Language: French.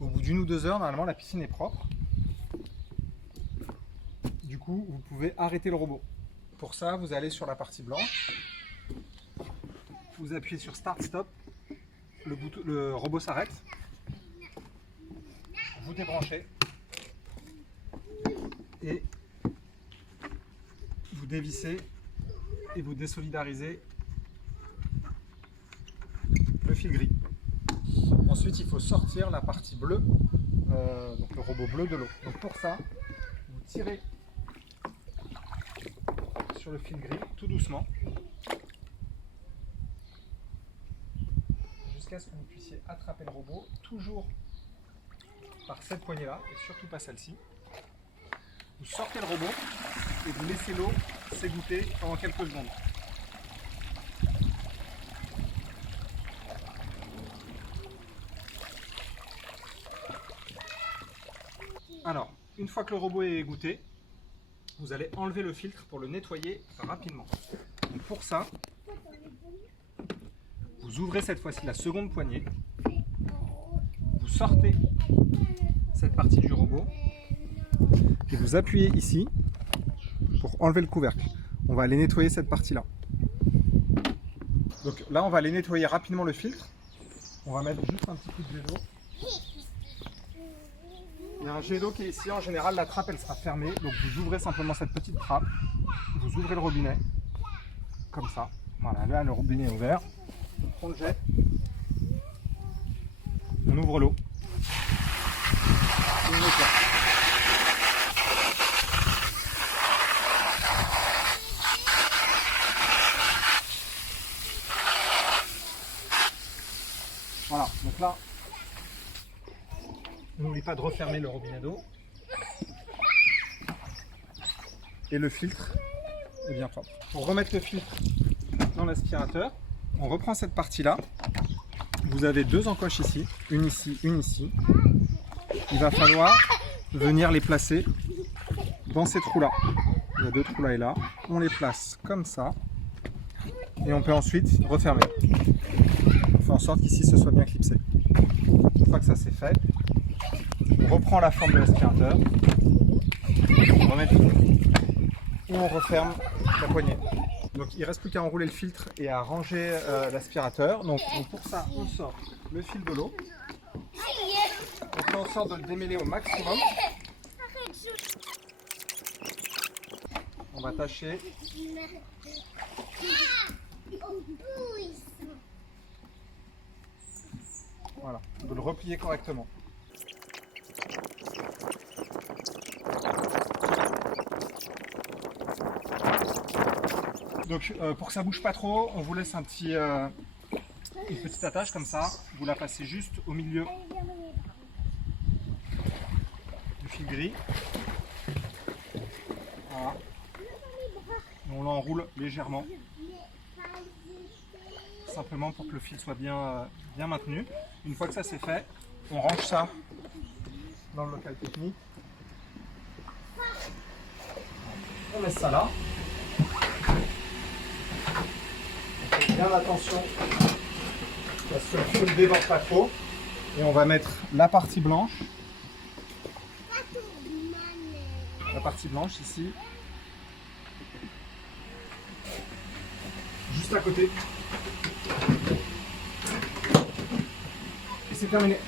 Au bout d'1 ou 2 heures, normalement la piscine est propre. Du coup, vous pouvez arrêter le robot. Pour ça, vous allez sur la partie blanche, vous appuyez sur Start Stop, le robot s'arrête, vous débranchez et vous dévissez et vous désolidarisez le fil gris. Ensuite, il faut sortir la partie bleue, donc le robot bleu de l'eau. Donc pour ça, vous tirez sur le fil gris tout doucement jusqu'à ce que vous puissiez attraper le robot, toujours par cette poignée là et surtout pas celle-ci. Vous sortez le robot et vous laissez l'eau s'égoutter pendant quelques secondes. Alors, une fois que le robot est égoutté, vous allez enlever le filtre pour le nettoyer rapidement. Donc pour ça, vous ouvrez cette fois-ci la seconde poignée, vous sortez cette partie du robot et vous appuyez ici pour enlever le couvercle. On va aller nettoyer cette partie-là. Donc là, on va aller nettoyer rapidement le filtre. On va mettre juste un petit coup de jet d'eau. Il y a un jet d'eau qui est ici. En général, la trappe, elle sera fermée. Donc vous ouvrez simplement cette petite trappe. Vous ouvrez le robinet. Comme ça. Voilà, là, le robinet est ouvert. On prend le jet. On ouvre l'eau. Et on nettoie. Voilà, donc là, n'oublie pas de refermer le robinet d'eau. Et le filtre est bien propre. Pour remettre le filtre dans l'aspirateur, on reprend cette partie-là. Vous avez 2 encoches ici, une ici, une ici. Il va falloir venir les placer dans ces trous-là. Il y a 2 trous là et là. On les place comme ça. Et on peut ensuite refermer. On fait en sorte qu'ici ce soit bien clipsé. Une fois que ça c'est fait, on reprend la forme de l'aspirateur, on remet le filtre et on referme la poignée. Donc il ne reste plus qu'à enrouler le filtre et à ranger l'aspirateur. Donc pour ça, on sort le fil de l'eau. On fait en sorte de le démêler au maximum. On va tâcher voilà, de le replier correctement. Donc pour que ça bouge pas trop, on vous laisse une petite attache comme ça. Vous la passez juste au milieu du fil gris. Voilà. On l'enroule légèrement. Simplement pour que le fil soit bien maintenu. Une fois que ça c'est fait, on range ça dans le local technique. On met ça là. On fait bien attention parce que le fil ne déborde pas trop. Et on va mettre la partie blanche. La partie blanche ici. Juste à côté. Et c'est terminé.